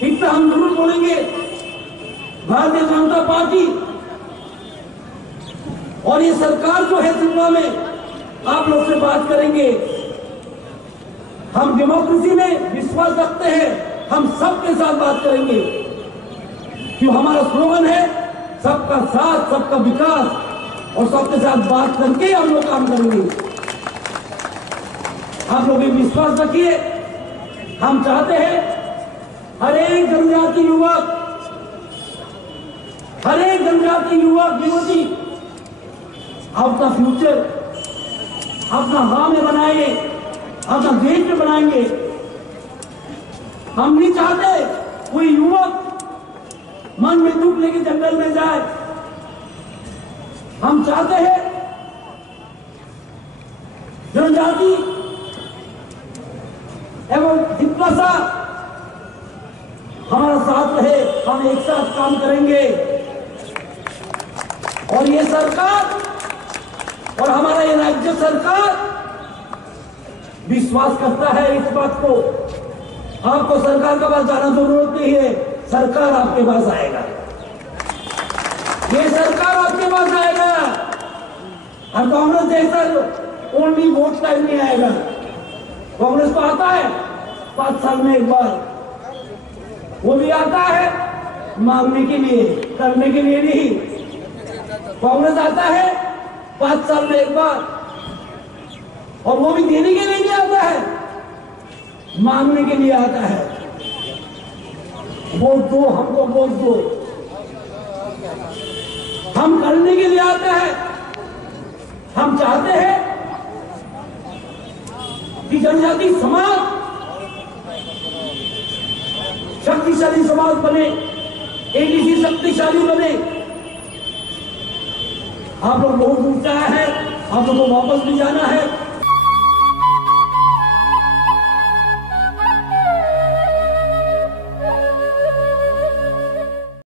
इतना हम जरूर बोलेंगे भारतीय जनता पार्टी और ये सरकार जो है त्रिपुरा में, आप लोग से बात करेंगे। हम डेमोक्रेसी में विश्वास रखते हैं, हम सबके साथ बात करेंगे, क्यों हमारा स्लोगन है सबका साथ सबका विकास, और सबके साथ बात करके हम लोग काम करेंगे। आप लोग ये विश्वास रखिए। हम चाहते हैं हर एक जनजाति युवक, हर एक जनजाति युवक युवती अपना फ्यूचर अपना गांव में बनाएंगे, अपना देश में बनाएंगे। हम नहीं चाहते कोई युवक मन में दुख लेके जंगल में जाए। हम चाहते हैं जनजाति एवं जितना सा हमारा साथ रहे, हम एक साथ काम करेंगे। और ये सरकार और हमारा ये राज्य सरकार विश्वास करता है इस बात को। आपको सरकार के पास जाना जरूरत नहीं है, सरकार आपके पास आएगा, ये सरकार आपके पास आएगा। और कांग्रेस जैसा ओनली वोट टाइम नहीं आएगा। कांग्रेस को आता है 5 साल में एक बार, वो भी आता है मांगने के लिए, करने के लिए नहीं। कांग्रेस आता है 5 साल में एक बार, और वो भी देने के लिए नहीं आता है, मांगने के लिए आता है। वोट दो, हमको वोट दो। हम करने के लिए आता है। हम चाहते हैं कि जनजाति समाज शक्तिशाली समाज बने, एबीसी शक्तिशाली बने। आप लोग बहुत ऊंचा है, आप लोगों को वापस भी जाना है।